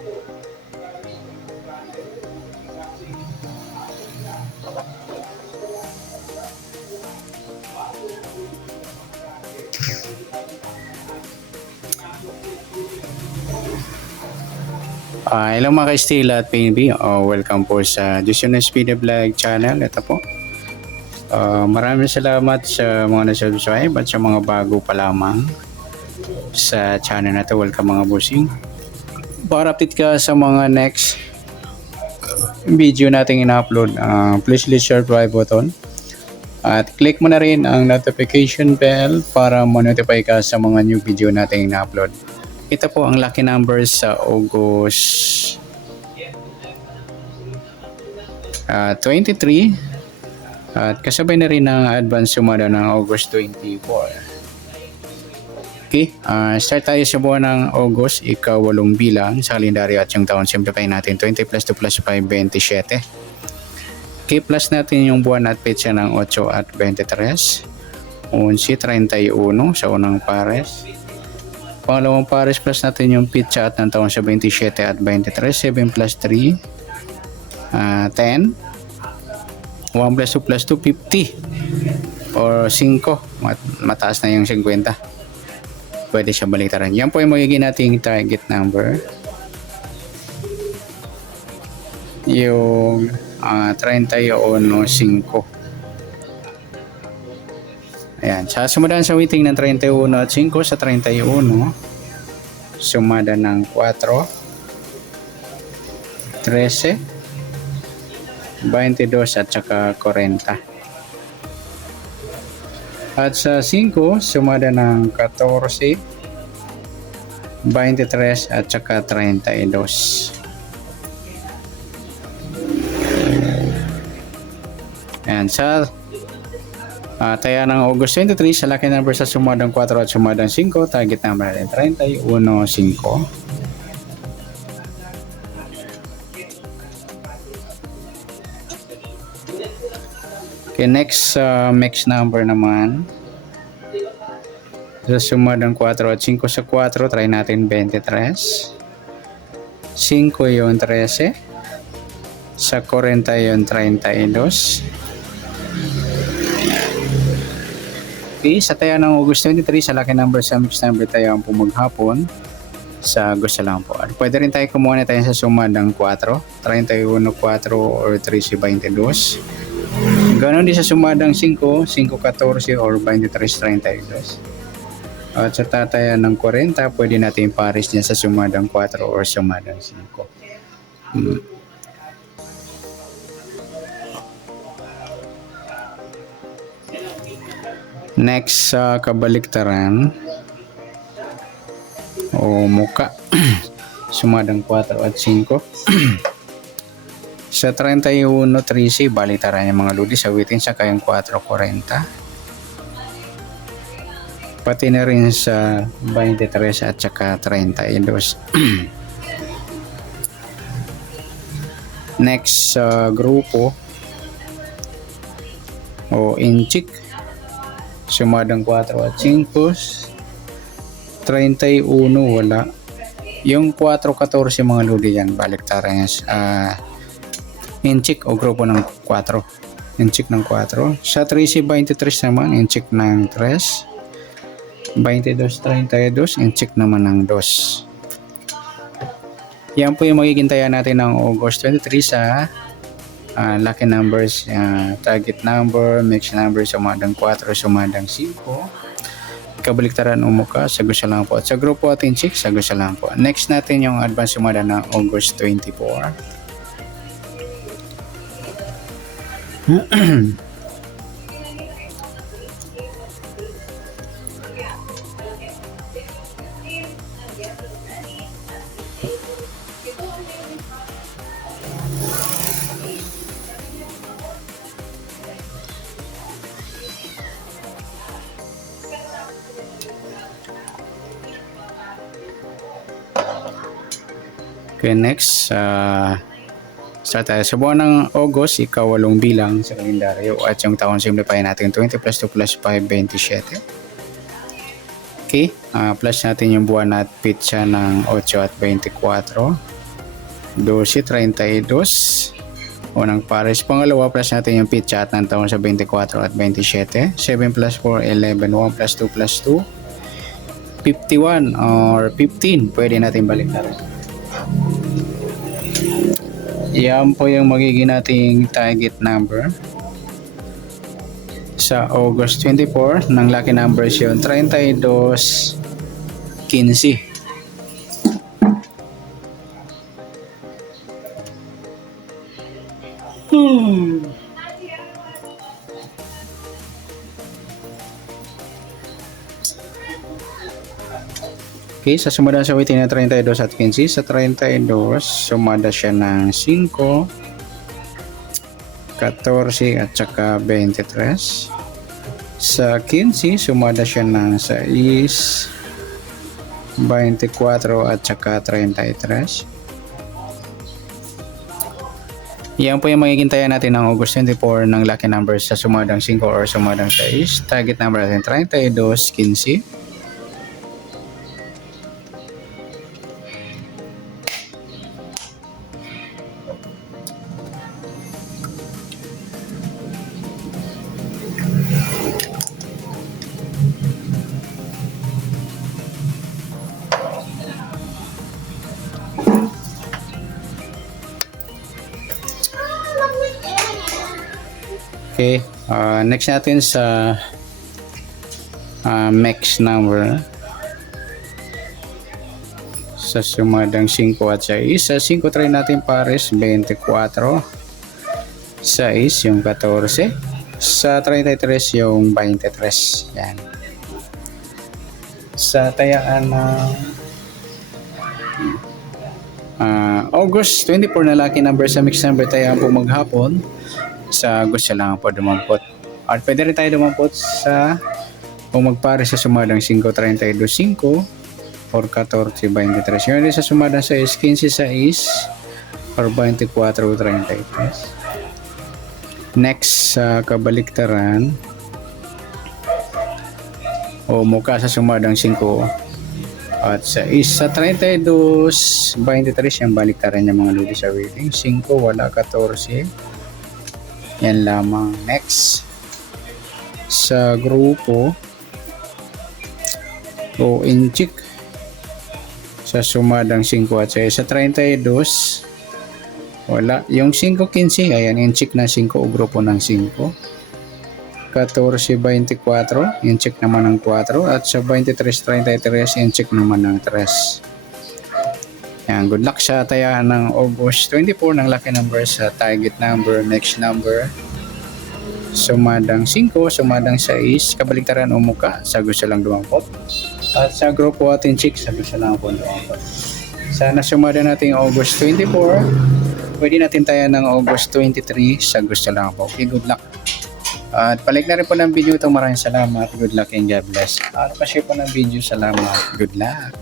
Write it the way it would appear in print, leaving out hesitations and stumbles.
Hello mga ka-Stila at PNB. Welcome po sa Diyos Speed Vlog channel. Ito po. Maraming salamat sa mga na-subscribe at sa mga bago pa lamang sa channel na ito. Welcome mga bossing. Para update ka sa mga next video nating ina-upload, please hit subscribe button. At click mo na rin ang notification bell para ma-notify ka sa mga new video nating ina-upload. Ito po ang lucky numbers sa August 23 at kasabay na rin ang advance sumada ng August 24. Okay, start tayo sa buwan ng August, ika-8 bilang sa kalendaryo at yung taon. Simplify natin 20 plus 2 plus 5, 27. Okay, plus natin yung buwan at petsa ng 8 at 23. 11, 31 sa unang pares. Pangalawang pares plus natin yung pitcha at ng taon sa 27 at 23. 7 plus 3, 10. 1 plus 2 plus 2, 50. Or 5. Mataas na yung 50. Pwede siya baliktaran. Yan po yung magiging nating target number. Yung 31, 5. Ayan, sa sumadan sa weighting ng 31 at 5 sa 31, sumada ng 4, 13, 22 at saka 40. At sa 5, sumada ng 14, 23 at saka 32. Ayan, sa taya ng August 23, sa lucky number sa sumadang 4 at sumadang 5, target number natin 31, 5. Okay, next number naman. Sa sumadang 4 at 5 sa 4, try natin 23. 5 yung 13. Sa 40 yung 32. Okay, sa taya ng August 23, sa lucky number sa mixed number tayo ang pumaghapon sa gusto lang po. At pwede rin tayo kumuha na tayo sa suma ng 4, 31, 4 or 13, 22. Ganon din sa suma ng 5, 5, 14 or 23, 32. At sa tataya ng 40, pwede natin pares niya sa suma ng 4 or suma ng 5. Next sa kabaliktaran o muka, sumadang 4 at 5. Sa 31, 13, baliktaran yung mga ludi sa witin sa kayang 4, 40. Pati na rin sa 23 at saka 32. Next sa grupo o inchik, sumadang 4 at 5, 31 wala. Yung 4, 14 mga ludi yan, baliktaran yan. Inchik o grupo ng 4. Inchik ng 4. Sa 13, 23 naman, inchik ng 3. 22, 32, inchik naman ng 2. Yan po yung magiging taya natin ng August 23 sa lucky numbers, target number, mixed number, sumadang 4, sumadang 5. Kabaliktaran umuka, sa gusto lang po. At sa grupo atin chick, sa gusto lang po. Next natin yung advance sumada ng August 24. Okay, next, start tayo sa buwan ng August, ika-8 bilang sa kalendaryo at yung taon simplify natin 20 plus 2 plus 5, 27. Okay, plus natin yung buwan at pitsa ng 8 at 24. 12.32. Unang pares. Pangalawa, plus natin yung pitcha at ng taon sa 24 at 27. 7 plus 4, 11. 1 plus 2 plus 2. 51 or 15. Pwede natin balik na rin. Yan po yung magiging nating target number. Sa August 24, ng lucky numbers yun, 32, 15. Okay, sa sumada sa waiting na 32 at 15. Sa 32, sumada siya ng 5, 14 at saka 23. Sa 15, sumada siya ng 6, 24 at saka 33. Yan po yung magiging taya natin ng August 24 ng lucky numbers sa sumadang 5 or sumadang 6. Target number natin 32, 15. Okay, next natin sa max number sa sumadang 5 at 6. Sa 5 try natin pares 24, 6 yung 14, sa 33 yung 23. Yan. Sa tayaan ng August 24 na lucky number sa mix number tayaan po maghapon. Sa gusto lang po dumampot. At pwede rin tayo dumampot sa kung magpare sa sumadang 5, 32, 5 or 14, 23. Yun rin sa sumadang 6, 15, 6 or 24, 33. Next sa kabaliktaran o mukha sa sumadang 5 at sa 32, 23 yung baliktaran niya mga lodi sa waiting. 5 wala, 14. Yan lamang. Next sa grupo o inchik sa sumadang 5 at 6. Sa 32 wala. Yung 5-15 ayan, inchik na 5 o grupo ng 5. 14-24 inchik naman ng 4 at sa 23-33 inchik naman ng 3. Yan, good luck sa tayaan ng August 24 ng lucky number sa target number, next number. Sumadang 5, sumadang 6, kabaliktaran o muka, sa gusto lang dumampot. At sa grupo atin chick, sa gusto lang po dumampot. Sana sumada natin August 24. Pwede natin tayaan ng August 23, sa gusto lang po. Okay, good luck. At palik na rin po ng video ito. Maraming salamat. Good luck and God bless. At pa-share po ng video. Salamat. Good luck.